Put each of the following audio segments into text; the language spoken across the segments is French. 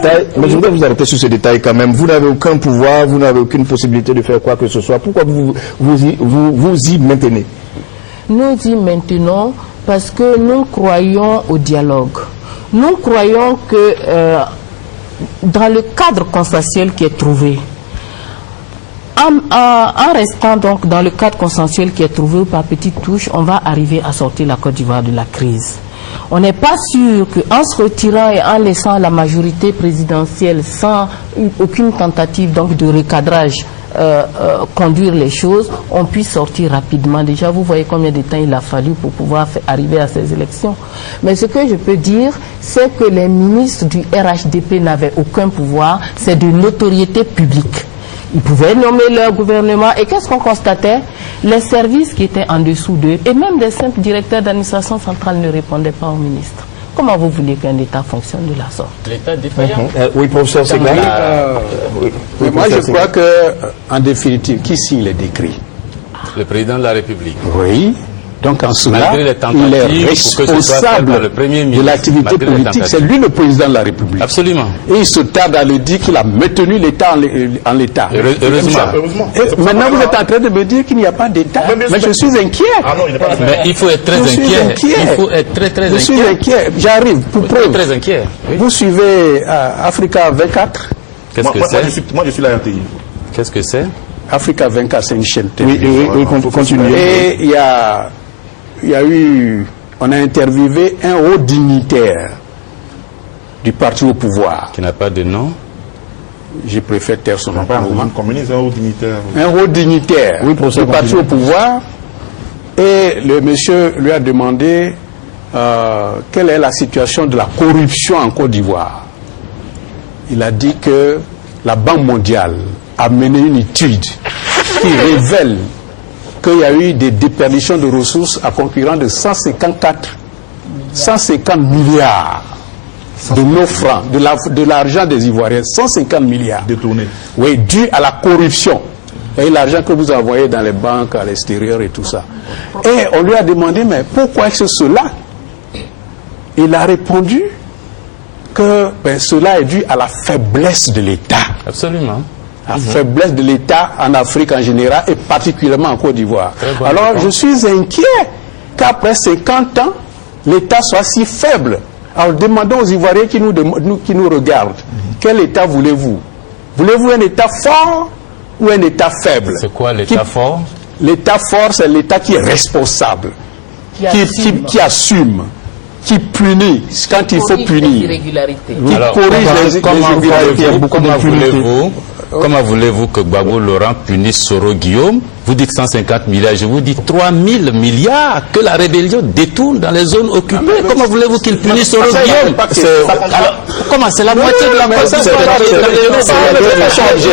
détail, mais je voudrais vous arrêter sur ce détail quand même. Vous n'avez aucun pouvoir, vous n'avez aucune possibilité de faire quoi que ce soit. Pourquoi vous y maintenez? Nous y maintenons parce que nous croyons au dialogue. Nous croyons que dans le cadre consensuel qui est trouvé, en restant donc dans le cadre consensuel qui est trouvé par petites touches, on va arriver à sortir la Côte d'Ivoire de la crise. On n'est pas sûr qu'en se retirant et en laissant la majorité présidentielle sans aucune tentative donc de recadrage conduire les choses, on puisse sortir rapidement. Déjà, vous voyez combien de temps il a fallu pour pouvoir arriver à ces élections. Mais ce que je peux dire, c'est que les ministres du RHDP n'avaient aucun pouvoir, c'est de notoriété publique. Ils pouvaient nommer leur gouvernement et qu'est-ce qu'on constatait? Les services qui étaient en dessous d'eux et même des simples directeurs d'administration centrale ne répondaient pas aux ministres. Comment vous voulez qu'un État fonctionne de la sorte? L'État défaillant. Oui, professeur Sega. Moi, je crois que, en définitive, qui signe les décrets? Le président de la République. Oui. Donc en cela, il est responsable de l'activité politique. C'est lui le président de la République. Absolument. Et il se tarde à le dire qu'il a maintenu l'État en l'État. Heureusement. Maintenant, vous êtes en train de me dire qu'il n'y a pas d'État. Mais je suis inquiet. Ah non, il n'est pas mais il faut être très inquiet. Il faut être très inquiet. Je suis inquiet. J'arrive pour preuve. Très inquiet. Oui. Vous suivez Africa 24? Qu'est-ce que c'est? Moi, je suis la RTI. Qu'est-ce que c'est? Africa 24, c'est une chaîne télé. Oui, continuez. Et on a interviewé un haut dignitaire du parti au pouvoir. Qui n'a pas de nom. Je préfère taire son nom. Un communiste, un haut dignitaire. Un haut dignitaire du parti au pouvoir. Et le monsieur lui a demandé quelle est la situation de la corruption en Côte d'Ivoire. Il a dit que la Banque mondiale a mené une étude qui révèle qu'il y a eu des déperditions de ressources à concurrent de 150 milliards de nos francs, de l'argent des Ivoiriens, 150 milliards. Détournés. Oui, dû à la corruption. Et l'argent que vous envoyez dans les banques à l'extérieur et tout ça. Et on lui a demandé, mais pourquoi est-ce cela? Il a répondu que cela est dû à la faiblesse de l'État. Absolument. La faiblesse de l'État en Afrique en général et particulièrement en Côte d'Ivoire. Alors je suis inquiet qu'après 50 ans, l'État soit si faible. Alors demandons aux Ivoiriens qui nous regardent, quel État voulez-vous? Voulez-vous un État fort ou un État faible? C'est quoi l'État fort? L'État fort, c'est l'État qui est responsable, qui assume, qui punit quand il faut punir, qui corrige les irrégularités. Comment voulez-vous que Gbagbo Laurent punisse Soro Guillaume? Vous dites 150 milliards, je vous dis 3000 milliards que la rébellion détourne dans les zones occupées. Comment voulez-vous qu'il punisse Soro Guillaume? Alors, comment? C'est la moitié de la croissance.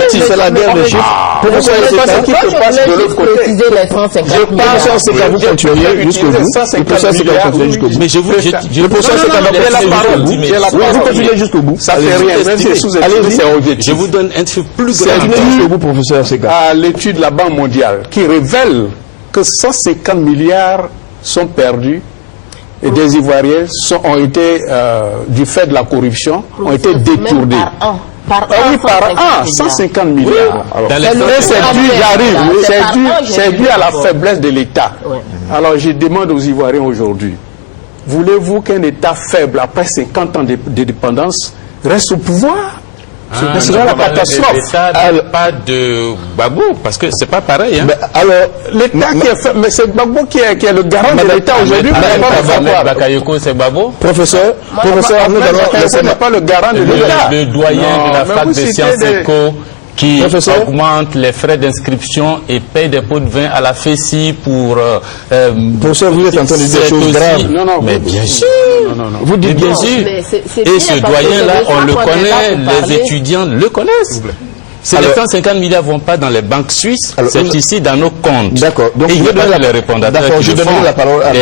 C'est la guerre de chiffres. Professeur Sega, qui peut passer de l'autre côté? Professeur Sega, vous continuez jusqu'au bout. Professeur Sega, continuez jusqu'au bout. Mais je vous vous continuez jusqu'au bout. Ça fait rien, même si c'est objectif. Je vous donne un chiffre plus C'est grand. professeur Sega. À l'étude de la Banque mondiale qui révèle que 150 milliards sont perdus et des Ivoiriens ont été, du fait de la corruption, ont été détournés. Par an, 150 milliards. C'est dû à la faiblesse de l'État. Alors je demande aux Ivoiriens aujourd'hui, voulez-vous qu'un État faible, après 50 ans de dépendance, reste au pouvoir? C'est la catastrophe. L'État pas de Gbagbo, parce que c'est pas pareil. Hein. Alors, l'État qui est faible, mais c'est Gbagbo qui est le garant de l'État aujourd'hui. Bakayoko, c'est Gbagbo. Professeur, ce n'est pas le garant de l'État. Le doyen de la fac de sciences éco qui augmente les frais d'inscription et paye des pots de vin à la FECI pour... Professeur, vous êtes en train de dire des choses graves. Non, mais bien sûr. Vous dites bien sûr. Et ce doyen-là, on le connaît, les étudiants le connaissent. Ces 150 milliards ne vont pas dans les banques suisses, c'est ici dans nos comptes. D'accord. Donc, il y a pas les répondants. D'accord, je donne la parole à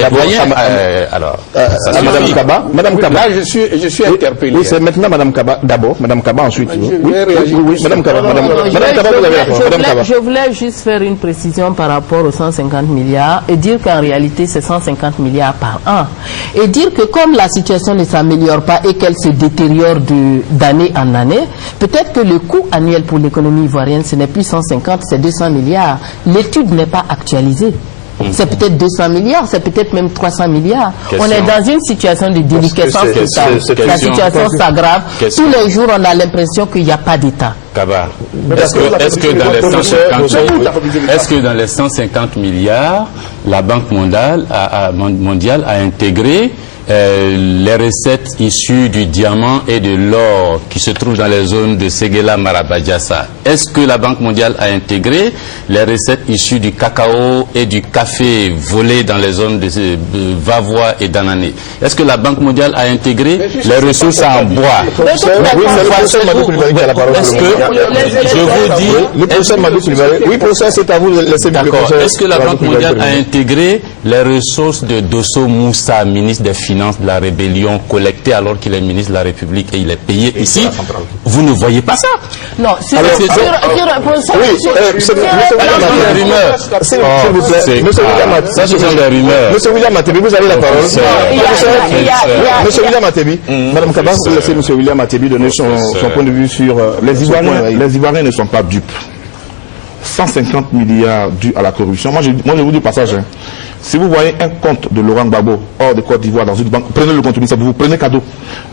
Madame Kaba. Madame Kaba. Là, je suis interpellé. Oui, c'est maintenant Madame Kaba d'abord. Madame Kaba ensuite. Oui, Madame Kaba. Madame Kaba, vous avez la parole. Madame Kaba. Je voulais juste faire une précision par rapport aux 150 milliards et dire qu'en réalité, c'est 150 milliards par an. Et dire que comme la situation ne s'améliore pas et qu'elle se détériore d'année en année, peut-être que le coût annuel pour l'économie ivoirienne, ce n'est plus 150, c'est 200 milliards. L'étude n'est pas actualisée. C'est peut-être 200 milliards, c'est peut-être même 300 milliards. On est dans une situation de déliquescence totale. La situation s'aggrave. Tous les jours, on a l'impression qu'il n'y a pas d'État. Kaba, est-ce que dans les 150 milliards, la Banque mondiale a intégré les recettes issues du diamant et de l'or qui se trouvent dans les zones de Séguéla, Marabadjassa? Est-ce que la Banque mondiale a intégré les recettes issues du cacao et du café volés dans les zones de Vavois et d'Anané? Est-ce que la Banque mondiale a intégré les ressources en bois? Je vous dis... Le professeur Madou Koulibaly. Oui, professeur, c'est à vous de laisser le professeur. Est-ce que la Banque mondiale a intégré les ressources de Dosso Moussa, ministre des Finances de la rébellion, collectées alors qu'il est ministre de la République et il est payé ici? Vous ne voyez pas ça? Non, c'est des rumeurs. S'il vous plaît, Monsieur William Matebi, vous avez la parole. Monsieur William Matebi, Madame Kaba, vous laissez Monsieur William Matebi donner son point de vue sur les Ivoiriens. Les Ivoiriens ne sont pas dupes. 150 milliards dus à la corruption. Moi, je vous dis au passage, si vous voyez un compte de Laurent Gbagbo hors de Côte d'Ivoire dans une banque, prenez le compte, vous prenez cadeau.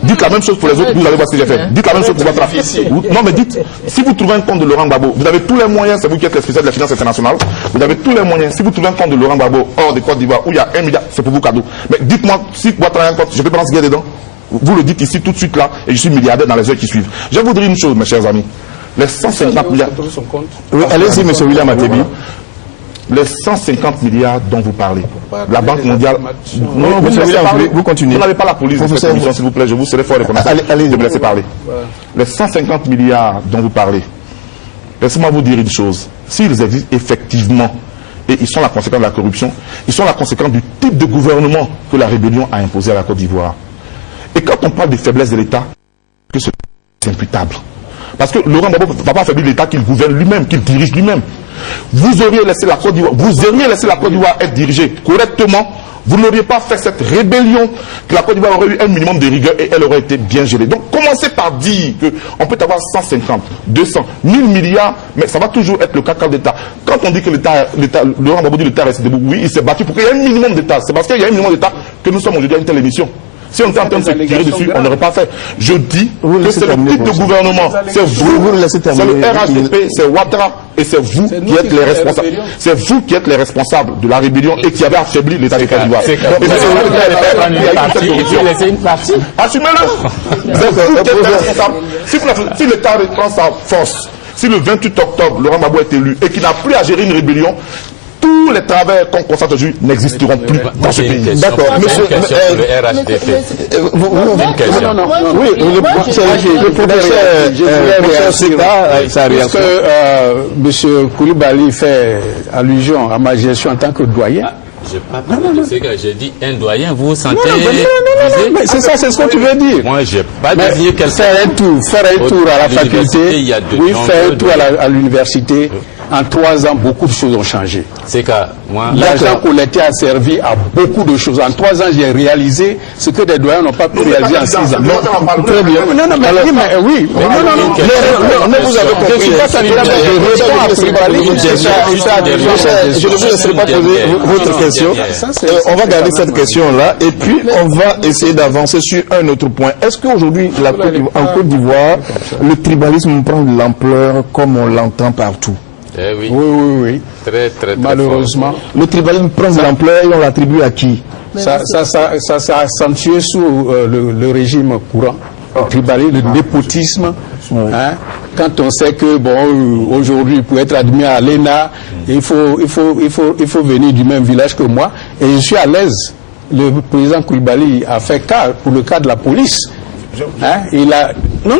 Dites la même chose pour les autres, vous allez voir ce que j'ai fait. Dites la même chose pour votre affaire. Non, mais dites, si vous trouvez un compte de Laurent Gbagbo, vous avez tous les moyens, c'est vous qui êtes le spécialiste de la finance internationale, vous avez tous les moyens. Si vous trouvez un compte de Laurent Gbagbo hors de Côte d'Ivoire où il y a 1 milliard, c'est pour vous cadeau. Mais dites-moi, si vous avez un compte, je peux prendre ce qu'il y a dedans. Vous le dites ici tout de suite là, et je suis milliardaire dans les heures qui suivent. Je vais vous dire une chose, mes chers amis. Les 150 milliards. Oui, allez-y, monsieur William Matebi. Les 150 milliards dont vous parlez, la Banque mondiale... Non, vous continuez. Vous n'avez pas la police de cette émission, s'il vous plaît, je vous serai fort reconnaissant. Allez, de me laisser parler. Les 150 milliards dont vous parlez, laissez-moi vous dire une chose. S'ils existent effectivement, et ils sont la conséquence de la corruption, ils sont la conséquence du type de gouvernement que la rébellion a imposé à la Côte d'Ivoire. Et quand on parle des faiblesses de l'État, que c'est imputable. Parce que Laurent Gbagbo ne va pas affaiblir l'État qu'il gouverne lui-même, qu'il dirige lui-même. Vous auriez laissé la Côte d'Ivoire, être dirigée correctement. Vous n'auriez pas fait cette rébellion, que la Côte d'Ivoire aurait eu un minimum de rigueur et elle aurait été bien gérée. Donc commencez par dire qu'on peut avoir 150, 200, 1000 milliards, mais ça va toujours être le caca d'État. Quand on dit que Laurent Gbagbo dit que l'État reste debout, oui, il s'est battu pour qu'il y ait un minimum d'État. C'est parce qu'il y a un minimum d'État que nous sommes aujourd'hui à une telle émission. Si on était en train de se tirer dessus, on n'aurait pas fait. Je dis que c'est le type de gouvernement. C'est vous, c'est le RHDP, c'est Ouattara et c'est vous qui êtes les responsables. C'est vous qui êtes les responsables de la rébellion et qui avez affaibli l'État de Côte d'Ivoire. Assumez-le. C'est vous qui êtes les responsables. Si l'État reprend sa force, si le 28 octobre, Laurent Gbagbo est élu et qu'il n'a plus à gérer une rébellion, tous les travers qu'on constate aujourd'hui n'existeront plus dans ce pays. D'accord. Monsieur, oui, le professeur Seka, sa réaction. Monsieur Koulibaly fait allusion à ma gestion en tant que doyen. J'ai dit un doyen, vous vous sentez... Non, c'est ça, c'est ce que tu veux dire. Moi, j'ai pas désigné quelqu'un. Faire un tour à la faculté, oui, faire un tour à l'université. En 3 ans, beaucoup de choses ont changé. L'argent collecté a servi à beaucoup de choses. En 3 ans, j'ai réalisé ce que des doyens n'ont pas pu réaliser en 6 ans. Très bien. Non, mais oui. Non, vous avez compris. Je ne vous laisserai pas poser votre question. On va garder cette question-là et puis on va essayer d'avancer sur un autre point. Est-ce qu'aujourd'hui, en Côte d'Ivoire, le tribalisme prend de l'ampleur comme on l'entend partout? Oui. Oui. Très malheureusement. Fort. Le tribalisme prend de l'ampleur et on l'attribue à qui? Ça a accentué sous le régime courant. Le tribalisme, le népotisme. Hein? Quand on sait que, aujourd'hui, pour être admis à l'ENA, il faut venir du même village que moi. Et je suis à l'aise. Le président Koulibaly a fait cas, pour le cas de la police, Hein? Non,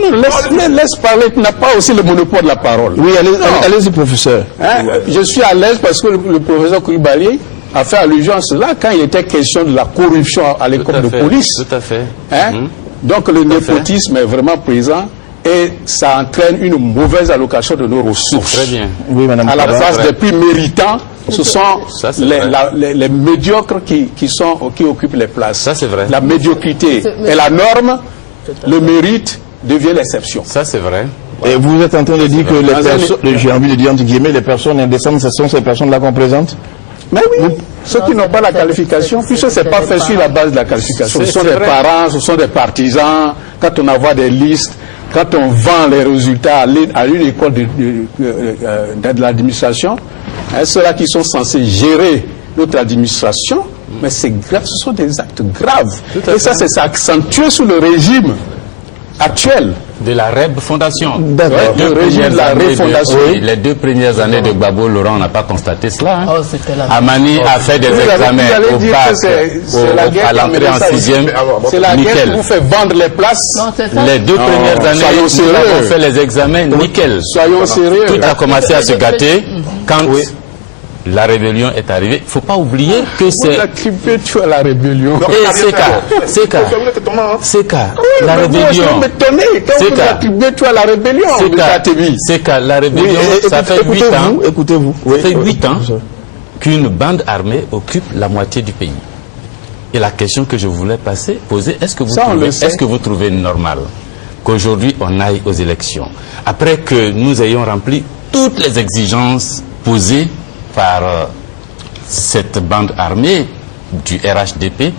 laisse parler, tu n'as pas aussi le monopole de la parole. Oui, allez-y, professeur. Hein? Je suis à l'aise parce que le professeur Koulibaly a fait allusion à cela quand il était question de la corruption à l'école de police. Tout à fait. Hein? Donc le népotisme est vraiment présent et ça entraîne une mauvaise allocation de nos ressources. Très bien. Oui, madame. À la place des plus méritants, ce sont les médiocres qui occupent les places. Ça, c'est vrai. La médiocrité est la norme, le mérite devient l'exception. Ça, c'est vrai. Et vous êtes en train de dire que les personnes, j'ai envie de dire entre guillemets, les personnes indécentes, ce sont ces personnes-là qu'on présente? Mais oui, ceux qui n'ont pas la qualification, puisque ce n'est pas fait sur la base de la qualification. Ce sont des parents, ce sont des partisans. Quand on envoie des listes, quand on vend les résultats à une école de l'administration, ceux-là qui sont censés gérer notre administration, mais c'est grave, ce sont des actes graves. Et ça, c'est accentué sous le régime actuel. De la REB Fondation. Le régime de la REB Fondation. Les 2 premières années de Gbagbo Laurent, on n'a pas constaté cela. Hein. Oh, c'était la Amani a fait des examens au bac, à l'entrée en 6e. C'est la guerre qui vous fait vendre les places. Non, c'est ça. Les 2 premières années, nous avons fait les examens nickel. Soyons sérieux. Tout a commencé à se gâter quand la rébellion est arrivée. Il ne faut pas oublier que c'est... Tu as la rébellion. C'est la rébellion. C'est qu'à la rébellion, ça fait 8 ans. Écoutez-vous. Ça fait 8 ans qu'une bande armée occupe la moitié du pays. Et la question que je voulais poser, est-ce que vous trouvez normal qu'aujourd'hui on aille aux élections après que nous ayons rempli toutes les exigences posées par cette bande armée du RHDP,